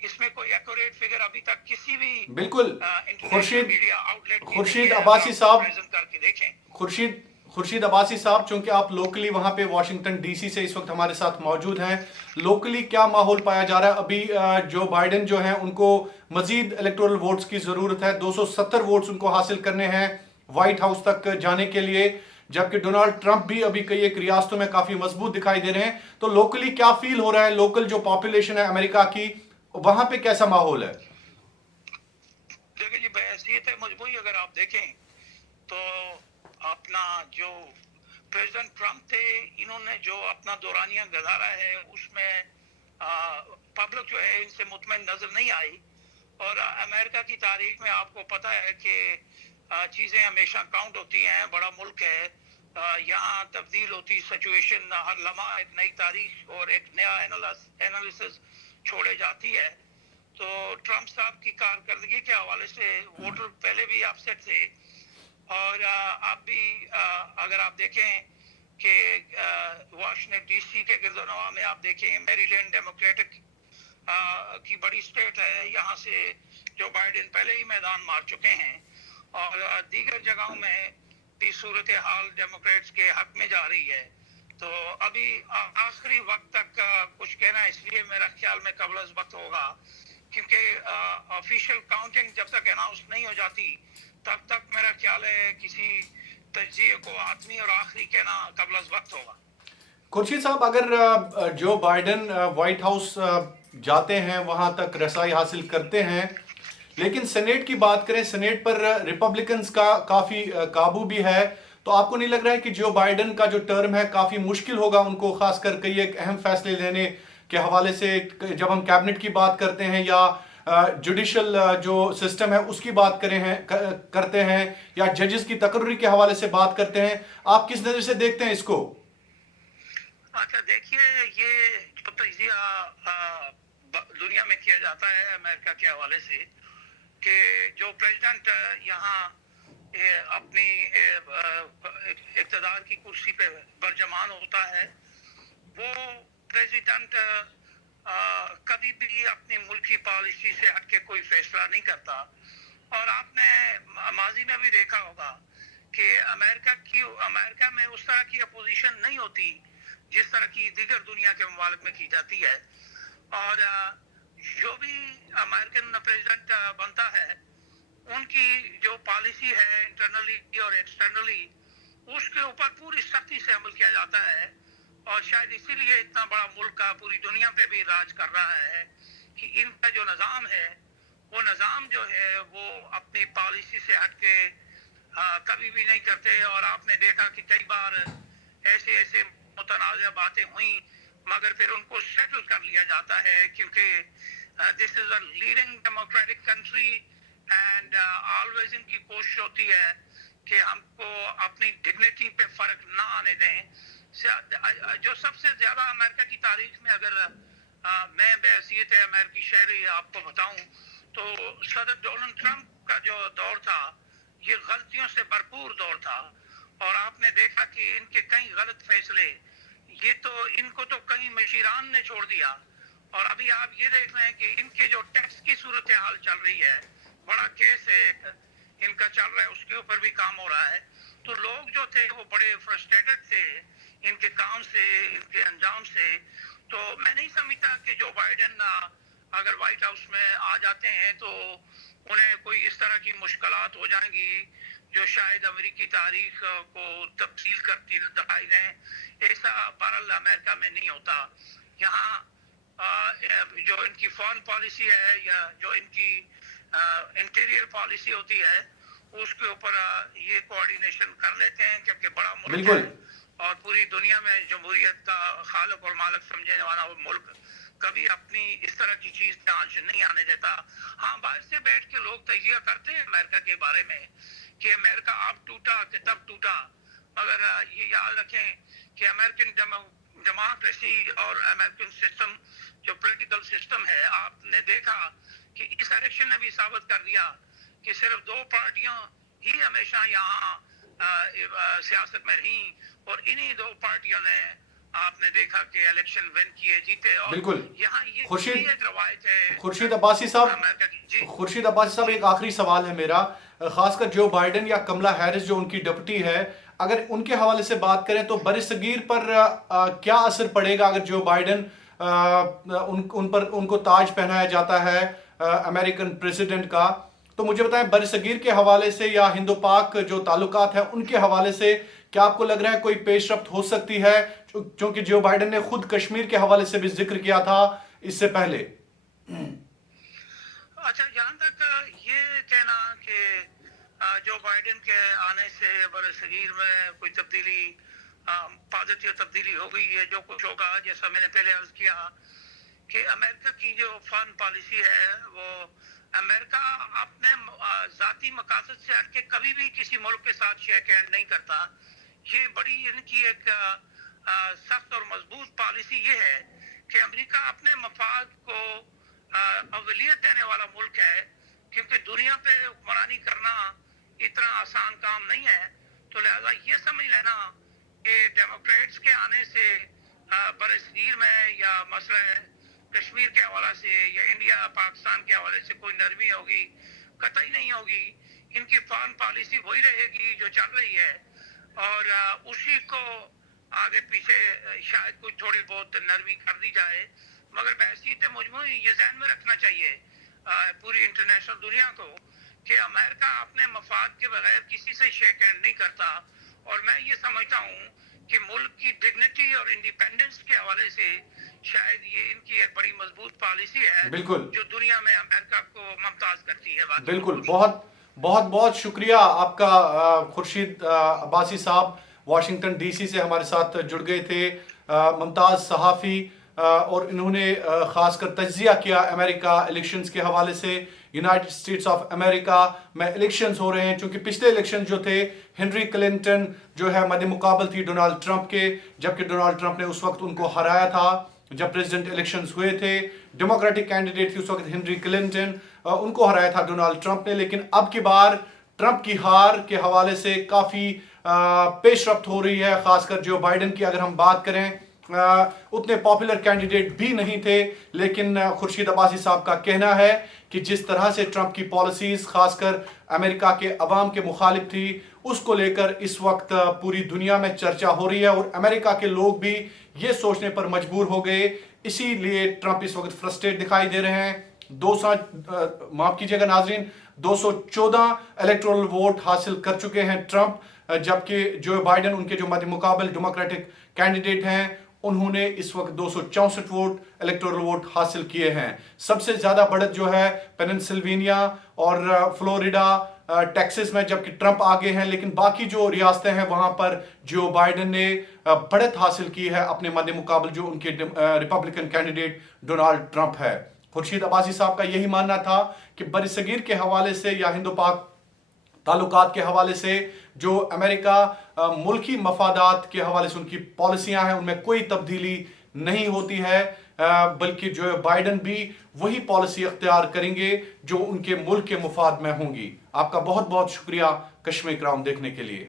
اس میں کوئی accurate figure ابھی تک کسی بھی بالکل international media outlet Khurshid Abbasi صاحب کر کے دیکھیں. خورشید عباسی صاحب، چونکہ آپ لوکلی وہاں پہ واشنگٹن ڈی سی سے اس وقت ہمارے ساتھ موجود ہیں، لوکلی کیا ماحول پایا جا رہا ہے؟ ابھی جو بائیڈن جو ہیں ان کو مزید الیکٹورل ووٹس کی ضرورت ہے، 270 ووٹس ان کو حاصل کرنے ہیں وائٹ ہاؤس تک جانے کے لیے، جبکہ ڈونالڈ ٹرمپ بھی ابھی کئی ایک ریاستوں میں کافی مضبوط دکھائی دے رہے ہیں. تو لوکلی کیا فیل ہو رہا ہے؟ لوکل جو پاپولیشن ہے امریکہ کی، وہاں پہ کیسا ماحول ہے؟ دیکھیں جی، بحیثیت مجموعی اگر آپ دیکھیں تو اپنا جو پریزیڈنٹ ٹرمپ تھے، انہوں نے جو اپنا دورانیہ گزارا ہے اس میں پبلک جو ہے ان سے مطمئن نظر نہیں آئی. اور امریکہ کی تاریخ میں آپ کو پتہ ہے کہ چیزیں ہمیشہ کاؤنٹ ہوتی ہیں، بڑا ملک ہے، یہاں تبدیل ہوتی سچویشن ہر لمحہ ایک نئی تاریخ اور ایک نیا انالیسس چھوڑے جاتی ہے. تو ٹرمپ صاحب کی کارکردگی کے حوالے سے ووٹر پہلے بھی اپسیٹ تھے، اور اب بھی اگر آپ دیکھیں کہ واشنگٹن ڈی سی کے گرد و نواح میں آپ دیکھیں، میری لینڈ ڈیموکریٹک کی بڑی اسٹیٹ ہے، یہاں سے جو بائیڈن پہلے ہی میدان مار چکے ہیں، اور دیگر جگہوں میں بھی صورتحال ڈیموکریٹس کے حق میں جا رہی ہے. تو ابھی آخری وقت تک کچھ کہنا اس لیے میرا خیال میں قبل از وقت ہوگا، کیونکہ آفیشیل کاؤنٹنگ جب تک اناؤنس نہیں ہو جاتی تب تک میرا خیال ہے کسی تجزیے کو آدمی اور آخری کہنا قبل از وقت ہوگا. خورشید صاحب، اگر جو بائیڈن وائٹ ہاؤس جاتے ہیں، وہاں تک رسائی حاصل کرتے ہیں، لیکن سینیٹ کی بات کریں، سینیٹ پر ریپبلکنز کا کافی قابو بھی ہے، تو آپ کو نہیں لگ رہا ہے کہ جو بائیڈن کا جو ٹرم ہے کافی مشکل ہوگا ان کو، خاص کر کئی ایک اہم فیصلے لینے کے حوالے سے؟ جب ہم کیبنٹ کی بات کرتے ہیں یا جوڈیشل جو سسٹم ہے اس کی بات کرتے ہیں، یا ججز کی تقرری کے حوالے سے بات کرتے ہیں، آپ کس نظر سے دیکھتے ہیں اس کو؟ اچھا دیکھیے، یہ جو تجزیہ دنیا میں کیا جاتا ہے امریکہ کے حوالے سے، کہ جو پریزیڈنٹ یہاں اپنی اقتدار کی کرسی پہ برجمان ہوتا ہے، وہ پریزیڈنٹ کبھی بھی اپنی ملکی پالیسی سے ہٹ کے کوئی فیصلہ نہیں کرتا. اور آپ نے ماضی میں بھی دیکھا ہوگا کہ امریکہ میں اس طرح کی اپوزیشن نہیں ہوتی جس طرح کی دیگر دنیا کے ممالک میں کی جاتی ہے. اور جو بھی امریکن پریزیڈنٹ بنتا ہے، ان کی جو پالیسی ہے انٹرنلی اور ایکسٹرنلی، اس کے اوپر پوری سختی سے عمل کیا جاتا ہے. اور شاید اسی لیے اتنا بڑا ملک پوری دنیا پہ بھی راج کر رہا ہے کہ ان کا جو نظام ہے، وہ نظام جو ہے وہ اپنی پالیسی سے ہٹ کے کبھی بھی نہیں کرتے. اور آپ نے دیکھا کہ کئی بار ایسے متنازع باتیں ہوئیں، مگر پھر ان کو سیٹل کر لیا جاتا ہے، کیونکہ this is a leading democratic country, and always ان کی کوشش ہوتی ہے کہ ہم کو اپنی ڈگنیٹی پہ فرق نہ آنے دیں. جو سب سے زیادہ امریکہ کی تاریخ میں، اگر میں بحیثیت امریکی شہری آپ کو بتاؤں، تو صدر ڈونلڈ ٹرمپ کا جو دور تھا یہ غلطیوں سے بھرپور دور تھا. اور آپ نے دیکھا کہ ان کے کئی غلط فیصلے، یہ تو ان کو تو کئی مشیران نے چھوڑ دیا. اور ابھی آپ یہ دیکھ رہے ہیں کہ ان کے جو ٹیکس کی صورتحال چل رہی ہے، بڑا کیس ہے ایک ان کا چل رہا ہے، اس کے اوپر بھی کام ہو رہا ہے. تو لوگ جو تھے وہ بڑے فرسٹریٹڈ تھے ان کے کام سے، ان کے انجام سے. تو میں نہیں سمجھتا کہ جو بائیڈن اگر وائٹ ہاؤس میں آ جاتے ہیں تو انہیں کوئی اس طرح کی مشکلات ہو جائیں گی جو شاید امریکی تاریخ کو تبدیل کرتی دکھائی دیں. ایسا بہرحال امریکہ میں نہیں ہوتا. یہاں جو ان کی فارن پالیسی ہے یا جو ان کی انٹیریئر پالیسی ہوتی ہے، اس کے اوپر یہ کوآرڈینیشن کر لیتے ہیں، کیونکہ بڑا ملک ہے اور پوری دنیا میں جمہوریت کا خالق اور مالک سمجھنے والا وہ ملک کبھی اپنی اس طرح کی چیز آنچ نہیں آنے دیتا. ہاں، باہر سے بیٹھ کے لوگ تجزیہ کرتے ہیں امریکہ کے بارے میں کہ امریکہ اب ٹوٹا کہ تب ٹوٹا، مگر یہ یاد رکھیں کہ امریکن ڈیموکریسی اور امریکن سسٹم جو پولیٹیکل سسٹم ہے، آپ نے دیکھا کہ اس الیکشن نے بھی ثابت کر دیا کہ صرف دو پارٹیاں ہی ہمیشہ یہاں سیاست میں رہیں، اور انہی دو پارٹیوں نے آپ نے دیکھا کہ الیکشن ون کیے جیتے، اور بالکل یہاں یہ خورشید ایک روایت ہے خورشید عباسی صاحب امریکہ کی. جی خورشید عباسی صاحب ایک آخری سوال ہے میرا، خاص کر جو بائیڈن یا کملا ہیرس جو ان کی ڈپٹی ہے، اگر ان کے حوالے سے بات کریں تو بر صغیر پر کیا اثر پڑے گا اگر جو بائیڈن ان کو تاج پہنایا جاتا ہے امریکن پریزیڈنٹ کا؟ تو مجھے بتائیں بر صغیر کے حوالے سے یا ہند و پاک جو تعلقات ہیں ان کے حوالے سے کیا آپ کو لگ رہا ہے کوئی پیش رفت ہو سکتی ہے؟ چونکہ جو بائیڈن نے خود کشمیر کے حوالے سے بھی ذکر کیا تھا اس سے پہلے. اچھا، جہاں تک یہ کہنا کہ جو بائیڈن کے آنے سے بر صغیر میں کوئی تبدیلی، پازیٹیو تبدیلی ہو گئی ہے، جو کچھ ہوگا، جیسا میں نے پہلے عرض کیا کہ امریکہ کی جو فارن پالیسی ہے وہ امریکہ اپنے ذاتی مقاصد سے ہٹ کے کبھی بھی کسی ملک کے ساتھ شیک ہینڈ نہیں کرتا. یہ بڑی ان کی ایک سخت اور مضبوط پالیسی یہ ہے کہ امریکہ اپنے مفاد کو اولویت دینے والا ملک ہے، کیونکہ دنیا پہ حکمرانی کرنا اتنا آسان کام نہیں ہے. تو لہذا یہ سمجھ لینا کہ ڈیموکریٹس کے آنے سے بر صغیر میں یا مسئلہ کشمیر کے حوالے سے یا انڈیا پاکستان کے حوالے سے کوئی نرمی ہوگی، قطعی نہیں ہوگی. ان کی فارن پالیسی وہی رہے گی جو چل رہی ہے، اور اسی کو آگے پیچھے شاید کوئی تھوڑی بہت نرمی کر دی جائے. مگر بحثیت مجموعی یہ ذہن میں رکھنا چاہیے پوری انٹرنیشنل دنیا کو کہ امریکہ اپنے مفاد کے بغیر کسی سے شیک ہینڈ نہیں کرتا. اور میں یہ سمجھتا ہوں کہ ملک کی ڈگنیٹی اور انڈیپینڈنس کے حوالے سے شاید یہ ان کی ایک بڑی مضبوط پالیسی ہے بالکل جو دنیا میں امریکہ کو ممتاز کرتی ہے. بالکل بہت بہت بہت شکریہ آپ کا خورشید عباسی صاحب واشنگٹن ڈی سی سے ہمارے ساتھ جڑ گئے تھے، ممتاز صحافی، اور انہوں نے خاص کر تجزیہ کیا امریکہ الیکشنز کے حوالے سے. یونائٹڈ اسٹیٹس آف امریکہ میں الیکشنز ہو رہے ہیں، چونکہ پچھلے الیکشن جو تھے ہنری کلنٹن جو ہے مد مقابل تھی ڈونالڈ ٹرمپ کے، جبکہ ڈونالڈ ٹرمپ نے اس وقت ان کو ہرایا تھا جب پریزیڈنٹ الیکشنز ہوئے تھے. ڈیموکریٹک کینڈیڈیٹ تھی اس وقت ہنری کلنٹن، ان کو ہرایا تھا ڈونالڈ ٹرمپ نے. لیکن اب کی بار ٹرمپ کی ہار کے حوالے سے کافی پیش رفت ہو رہی ہے. خاص کر جو بائیڈن کی اگر ہم بات کریں اتنے پاپولر کینڈیڈیٹ بھی نہیں تھے، لیکن خورشید عباسی صاحب کا کہنا ہے کہ جس طرح سے ٹرمپ کی پالیسیز خاص کر امریکہ کے عوام کے مخالف تھی، اس کو لے کر اس وقت پوری دنیا میں چرچا ہو رہی ہے، اور امریکہ کے لوگ بھی یہ سوچنے پر مجبور ہو گئے. اسی لیے ٹرمپ اس وقت فرسٹریٹ دکھائی دے رہے ہیں. معاف کیجیے گا ناظرین، 214 الیکٹورل ووٹ حاصل کر چکے ہیں ٹرمپ، جبکہ جو بائیڈن ان کے جو مد مقابل ڈیموکریٹک کینڈیڈیٹ ہیں انہوں نے اس وقت 264 ووٹ الیکٹورل ووٹ حاصل کیے ہیں. سب سے زیادہ بڑھت جو ہے پینسلوینیا اور فلوریڈا، ٹیکسس میں، جبکہ ٹرمپ آگے ہیں. لیکن باقی جو ریاستیں ہیں وہاں پر جو بائیڈن نے بڑھت حاصل کی ہے اپنے مد مقابل جو ان کے ریپبلکن کینڈیڈیٹ ڈونالڈ ٹرمپ ہے. خورشید عباسی صاحب کا یہی ماننا تھا کہ بر صغیر کے حوالے سے یا ہند و پاک تعلقات کے حوالے سے جو امریکہ ملکی مفادات کے حوالے سے ان کی پالیسیاں ہیں ان میں کوئی تبدیلی نہیں ہوتی ہے، بلکہ جو بائیڈن بھی وہی پالیسی اختیار کریں گے جو ان کے ملک کے مفاد میں ہوں گی. آپ کا بہت بہت شکریہ کشمیر کراؤن دیکھنے کے لیے.